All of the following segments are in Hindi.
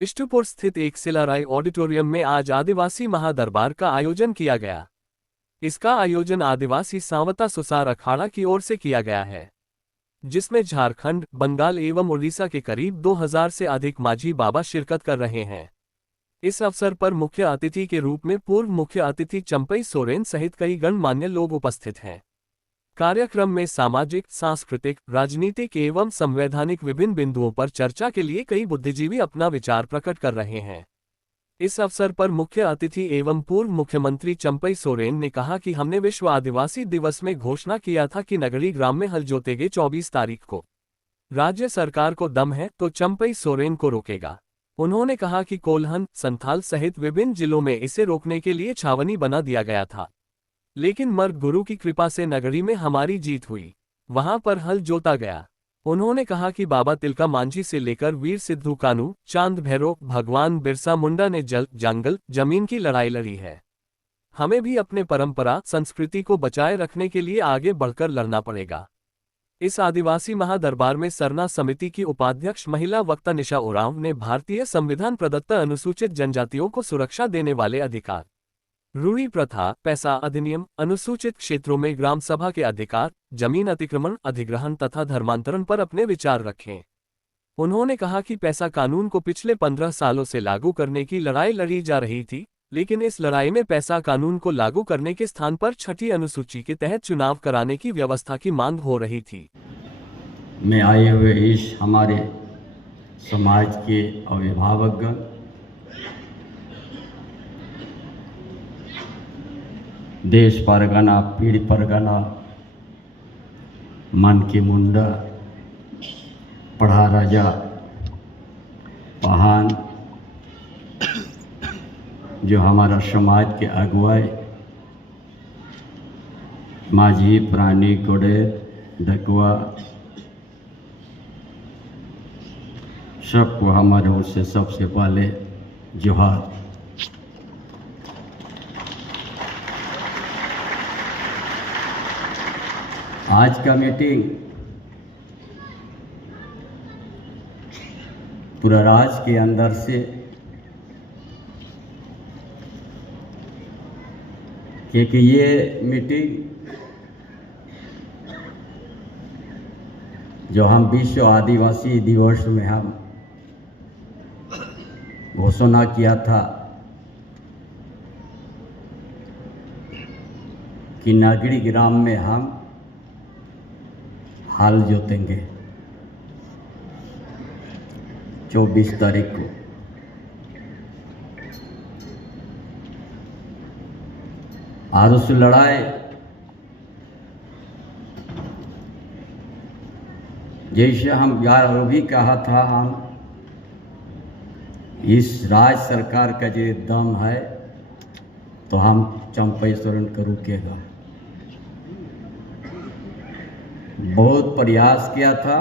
बिष्टुपुर स्थित एक सिलाराय ऑडिटोरियम में आज आदिवासी महादरबार का आयोजन किया गया। इसका आयोजन आदिवासी सांवता सुसार अखाड़ा की ओर से किया गया है, जिसमें झारखंड, बंगाल एवं उड़ीसा के करीब 2000 से अधिक माझी बाबा शिरकत कर रहे हैं। इस अवसर पर मुख्य अतिथि के रूप में पूर्व मुख्य अतिथि चंपई सोरेन सहित कई गणमान्य लोग उपस्थित हैं। कार्यक्रम में सामाजिक, सांस्कृतिक, राजनीतिक एवं संवैधानिक विभिन्न बिंदुओं पर चर्चा के लिए कई बुद्धिजीवी अपना विचार प्रकट कर रहे हैं। इस अवसर पर मुख्य अतिथि एवं पूर्व मुख्यमंत्री चंपई सोरेन ने कहा कि हमने विश्व आदिवासी दिवस में घोषणा किया था कि नगरी ग्राम में हल जोतेंगे 24 तारीख को। राज्य सरकार को दम है तो चंपई सोरेन को रोकेगा। उन्होंने कहा कि कोल्हन, संथाल सहित विभिन्न जिलों में इसे रोकने के लिए छावनी बना दिया गया था, लेकिन मर्ग गुरु की कृपा से नगरी में हमारी जीत हुई, वहां पर हल जोता गया। उन्होंने कहा कि बाबा तिलका मांझी से लेकर वीर सिद्धू कानू, चांद भैरव, भगवान बिरसा मुंडा ने जल, जंगल, जमीन की लड़ाई लड़ी है। हमें भी अपने परंपरा, संस्कृति को बचाए रखने के लिए आगे बढ़कर लड़ना पड़ेगा। इस आदिवासी महादरबार में सरना समिति की उपाध्यक्ष महिला वक्ता निशा उरांव ने भारतीय संविधान प्रदत्त अनुसूचित जनजातियों को सुरक्षा देने वाले अधिकार, रूढ़ी प्रथा, पैसा अधिनियम, अनुसूचित क्षेत्रों में ग्राम सभा के अधिकार, जमीन अतिक्रमण, अधिग्रहण तथा धर्मांतरण पर अपने विचार रखें। उन्होंने कहा कि पैसा कानून को पिछले 15 सालों से लागू करने की लड़ाई लड़ी जा रही थी, लेकिन इस लड़ाई में पैसा कानून को लागू करने के स्थान पर 6ठी अनुसूची के तहत चुनाव कराने की व्यवस्था की मांग हो रही थी। में आए हुए इस हमारे समाज के अभिभावकगण, देश परगना, पीढ़ी परगना, मन की मुंडा, पढ़ा राजा, पहान, जो हमारा समाज के अगुवाई, माझी, प्राणी, गोडेर, डकुआ, सबको हमारे ओर से सबसे पहले जोहार। आज का मीटिंग पूरा राज्य के अंदर से, क्योंकि ये मीटिंग जो हम विश्व आदिवासी दिवस में हम घोषणा किया था कि नगरी ग्राम में हम हाल जोतेंगे 24 तारीख को। और उस लड़ाई जैसे हम यार भी कहा था, हम इस राज्य सरकार का जो दम है तो हम चंपई सोरेन को रोकेगा। बहुत प्रयास किया था,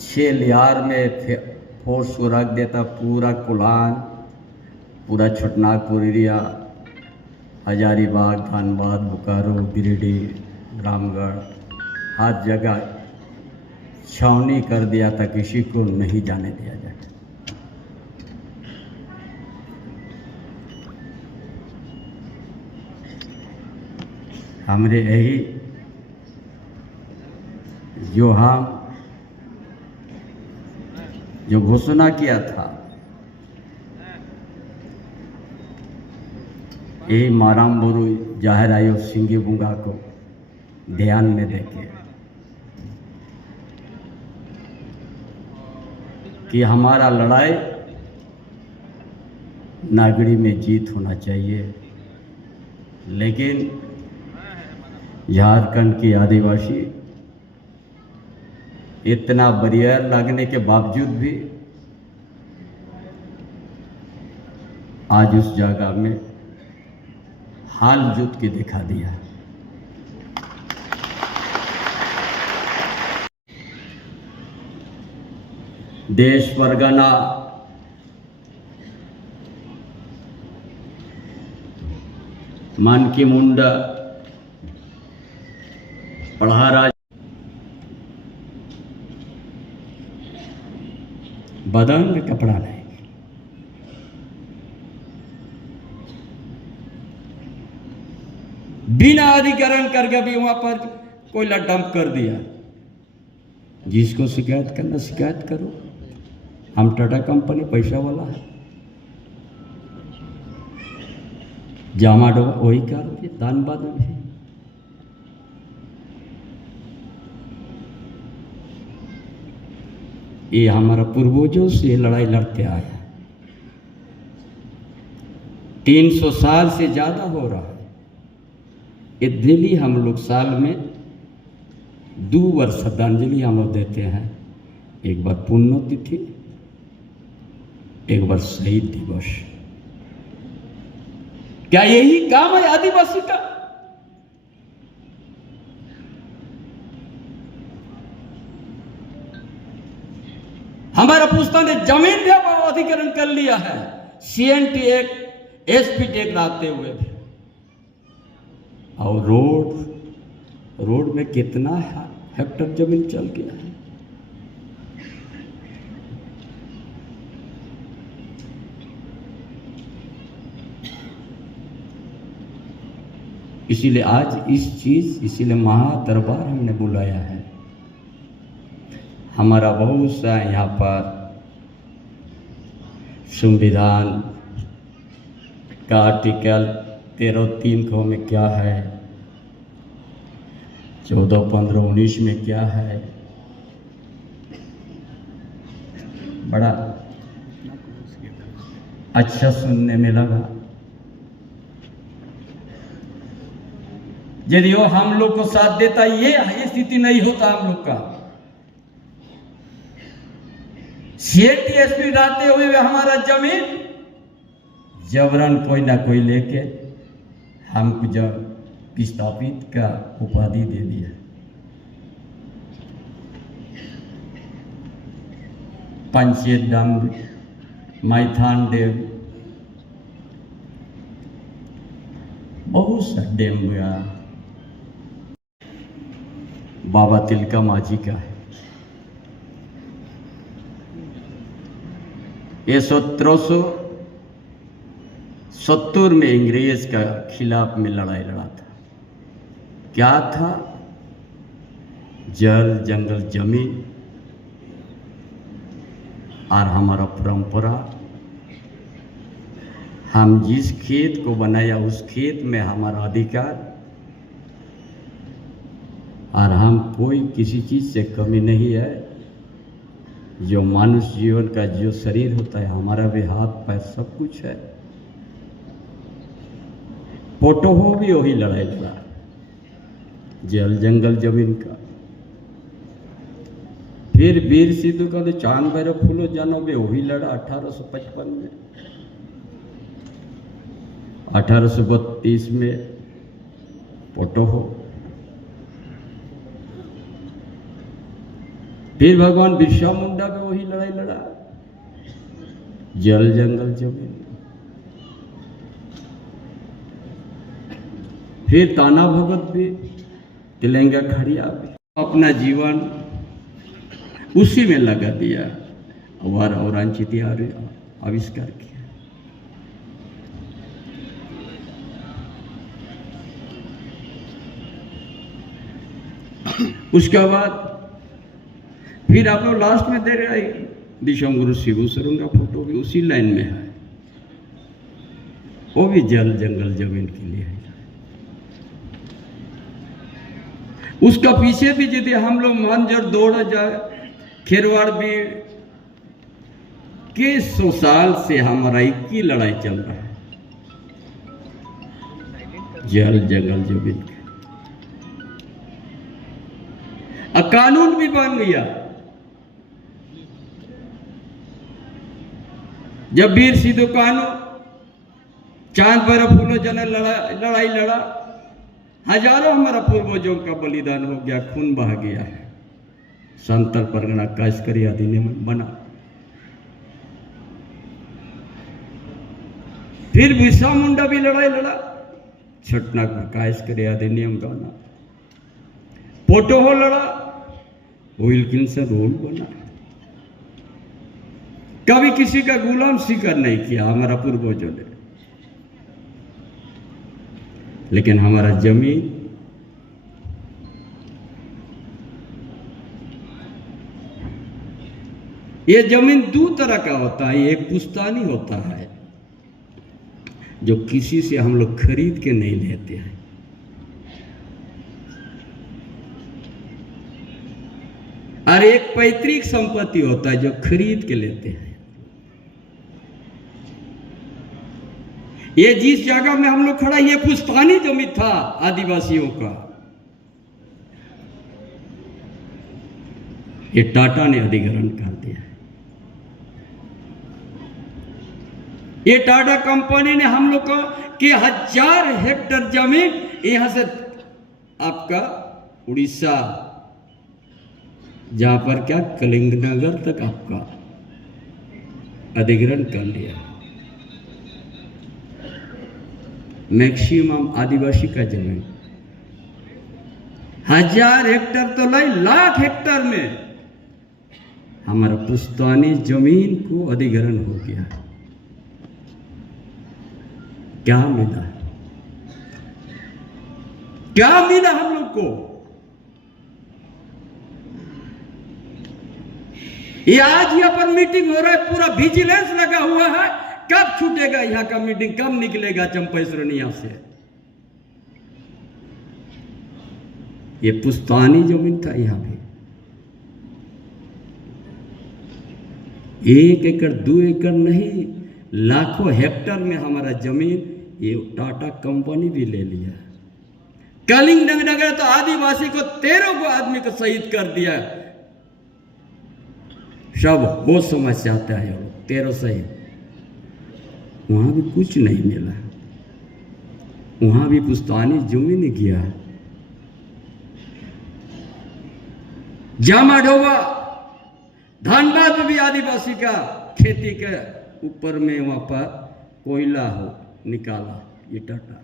6 लियार में फोर्स को रख देता, पूरा कोल्हान, पूरा छोटनागपुर एरिया, हजारीबाग, धनबाद, बोकारो, गिरिडीह, रामगढ़, हर जगह छावनी कर दिया था, किसी को नहीं जाने दिया जाए। हमने यही जो घोषणा किया था, यही माराम बोरू जाहिर आयो सिंगी बुंगा को ध्यान में देके कि हमारा लड़ाई नागरी में जीत होना चाहिए। लेकिन झारखंड की आदिवासी इतना बैरियर लगने के बावजूद भी आज उस जगह में हाल जोत के दिखा दिया। देश परगना, मन की मुंडा, पढ़ा राज, बदन में कपड़ा नहीं। बिना अधिकरण करके भी वहां पर कोयला डंप कर दिया। जिसको शिकायत करना शिकायत करो, हम टाटा कंपनी पैसा वाला है। जामा डोबा वही कर दिया, धनबाद में भी। ये हमारा पूर्वजों से लड़ाई लड़ते आया, 300 साल से ज्यादा हो रहा है। ये दिल्ली हम लोग साल में 2 बार श्रद्धांजलि हम लोग देते हैं। एक बार पुण्यतिथि, एक बार शहीद दिवस। क्या यही काम है आदिवासी का? हमारा पुस्ता ने जमीन भी अधिकरण कर लिया है, CNT एक्ट, SPT एक्ट लाते हुए भी। और रोड में कितना हेक्टर जमीन चल गया है। इसीलिए आज इसीलिए महादरबार हमने बुलाया है। हमारा बहुत सा यहाँ पर संविधान का आर्टिकल 13(3) में क्या है, 14, 15, 19 में क्या है, बड़ा अच्छा सुनने में लगा। यदि वो हम लोग को साथ देता, ये स्थिति नहीं होता हम लोग का। CNT SP लाते हुए हमारा जमीन जबरन कोई ना कोई लेके हमको जब विस्थापित का उपाधि दे दिया। पंचेत डैम, माइथान डैम, बहुत सा डैम हुआ। बाबा तिलका माझी का है। ये 1770 में अंग्रेज का खिलाफ में लड़ाई लड़ा था। क्या था? जल, जंगल, जमीन और हमारा परंपरा। हम जिस खेत को बनाया उस खेत में हमारा अधिकार, और हम कोई किसी चीज से कमी नहीं है। जो मनुष्य जीवन का जो शरीर होता है, हमारा भी हाथ पैर सब कुछ है। फोटो हो भी वही लड़ाई लड़ा, जल, जंगल, जमीन का। फिर वीर सिद्धू का तो चांद भैरव फूलो जानो भी वही लड़ा 1855 में। 1832 में फोटो हो। फिर भगवान बिरसा मुंडा भी वही लड़ाई लड़ा, जल, जंगल, जमीन। फिर ताना भगत भी, तिलंगा खड़िया भी अपना जीवन उसी में लगा दिया और आविष्कार किया। उसके बाद फिर आप लोग लास्ट में देख रहे हैं दिशम गुरु शिबू सरुण का फोटो भी उसी लाइन में है। वो भी जल, जंगल, जमीन के लिए है। उसका पीछे भी यदि हम लोग मंजर दौड़ा जाए, खेरवाड़ भी के 100 साल से हमारा एक ही लड़ाई चल रहा है, जल, जंगल, जमीन का। कानून भी बन गया। जब वीर सिद्धू कानू चांद भैरव फूलो जन लड़ाई लड़ा, हजारों हमारा पूर्वजों का बलिदान हो गया, खून बह गया है। संतर परगना कायस्करी अधिनियम बना। फिर बिरसा मुंडा भी लड़ाई लड़ा, छटनागपुर कायस्करी अधिनियम गाना। पोटो हो लड़ा, विल्किंसन रूल बना। कभी किसी का गुलाम शिकार नहीं किया हमारा पूर्वजों ने, लेकिन हमारा जमीन ये जमीन दो तरह का होता है। एक पुश्तैनी होता है जो किसी से हम लोग खरीद के नहीं लेते हैं, और एक पैतृक संपत्ति होता है जो खरीद के लेते हैं। ये जिस जगह में हम लोग खड़ा, ये पुश्तैनी जमीन था आदिवासियों का, ये टाटा ने अधिग्रहण कर दिया। ये टाटा कंपनी ने हम लोग को कि 1000 हेक्टेयर जमीन यहां से आपका उड़ीसा, जहां पर क्या कलिंगनगर तक आपका अधिग्रहण कर लिया। मैक्सिमम आदिवासी का जमीन 1000 हेक्टेयर तो नहीं, लाख हेक्टेयर में हमारा पुश्तैनी जमीन को अधिग्रहण हो गया। क्या मिला? क्या मिला हम लोग को? ये आज यहाँ पर मीटिंग हो रहा है, पूरा विजिलेंस लगा हुआ है। कब छूटेगा यहाँ का मीटिंग, कब निकलेगा चंपेश्वरनिया से? ये पुश्तैनी जमीन था। यहाँ पे 1 एकड़ 2 एकड़ नहीं, लाखों हेक्टेयर में हमारा जमीन ये टाटा कंपनी भी ले लिया। कलिंगनगर तो आदिवासी को 13 को आदमी को शहीद कर दिया। सब हो समझ जाता है 13 शहीद। वहां भी कुछ नहीं मिला, वहां भी पुश्तैनी जमीन गया। जामा ढोबा धनबाद में भी आदिवासी का खेती के ऊपर में वहां पर कोयला हो निकाला ये टाटा,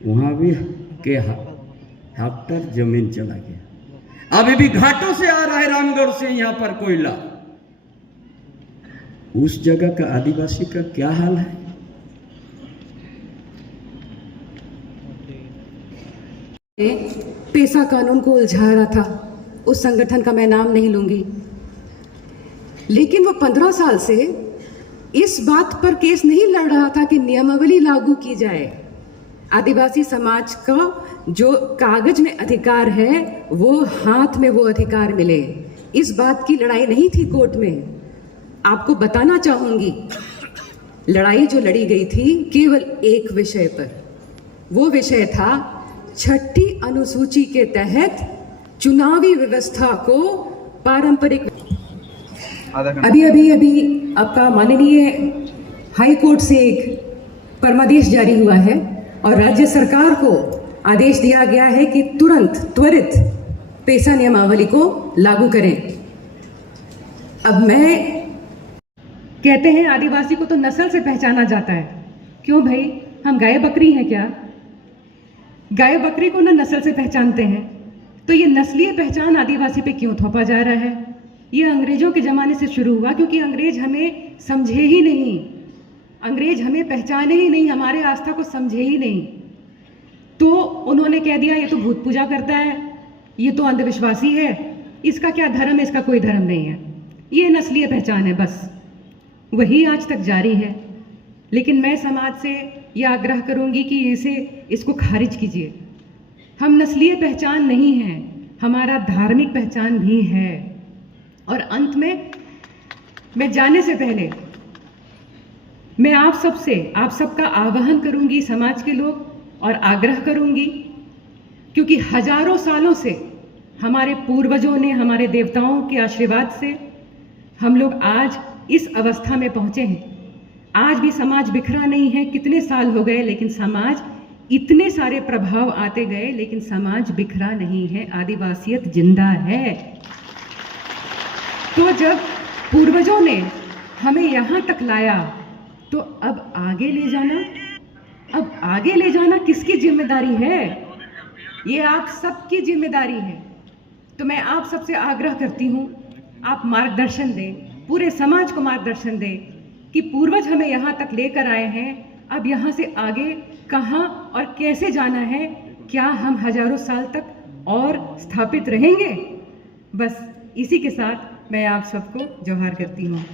वहां भी के हेक्टेयर जमीन चला गया। अभी भी घाटों से आ रहा है, रामगढ़ से यहां पर कोयला। उस जगह का आदिवासी का क्या हाल है? पेशा कानून को उलझा रहा था, उस संगठन का मैं नाम नहीं लूंगी, लेकिन वो 15 साल से इस बात पर केस नहीं लड़ रहा था कि नियमावली लागू की जाए। आदिवासी समाज का जो कागज में अधिकार है वो हाथ में वो अधिकार मिले, इस बात की लड़ाई नहीं थी कोर्ट में। आपको बताना चाहूंगी, लड़ाई जो लड़ी गई थी केवल एक विषय पर, वो विषय था 6ठी अनुसूची के तहत चुनावी व्यवस्था को पारंपरिक। अभी आपका माननीय हाई कोर्ट से एक परमादेश जारी हुआ है और राज्य सरकार को आदेश दिया गया है कि त्वरित पेशा नियमावली को लागू करें। अब मैं कहते हैं आदिवासी को तो नस्ल से पहचाना जाता है। क्यों भाई, हम गाय बकरी हैं क्या? गाय बकरी को ना नस्ल से पहचानते हैं, तो ये नस्लीय पहचान आदिवासी पे क्यों थोपा जा रहा है? ये अंग्रेजों के ज़माने से शुरू हुआ, क्योंकि अंग्रेज हमें समझे ही नहीं, अंग्रेज हमें पहचाने ही नहीं, हमारे आस्था को समझे ही नहीं। तो उन्होंने कह दिया ये तो भूत पूजा करता है, ये तो अंधविश्वासी है, इसका क्या धर्म है, इसका कोई धर्म नहीं है, ये नस्लीय पहचान है। बस वही आज तक जारी है। लेकिन मैं समाज से यह आग्रह करूंगी कि इसको खारिज कीजिए। हम नस्लीय पहचान नहीं हैं, हमारा धार्मिक पहचान भी है। और अंत में मैं जाने से पहले मैं आप सबका आह्वान करूंगी, समाज के लोग, और आग्रह करूंगी, क्योंकि हजारों सालों से हमारे पूर्वजों ने, हमारे देवताओं के आशीर्वाद से हम लोग आज इस अवस्था में पहुंचे हैं। आज भी समाज बिखरा नहीं है, कितने साल हो गए, लेकिन समाज, इतने सारे प्रभाव आते गए, लेकिन समाज बिखरा नहीं है, आदिवासियत जिंदा है। तो जब पूर्वजों ने हमें यहाँ तक लाया, तो अब आगे ले जाना किसकी जिम्मेदारी है? ये आप सबकी जिम्मेदारी है। तो मैं आप सबसे आग्रह करती हूँ, आप मार्गदर्शन दें, पूरे समाज को मार्गदर्शन दे कि पूर्वज हमें यहाँ तक लेकर आए हैं, अब यहाँ से आगे कहाँ और कैसे जाना है, क्या हम हजारों साल तक और स्थापित रहेंगे। बस इसी के साथ मैं आप सबको जोहार करती हूँ।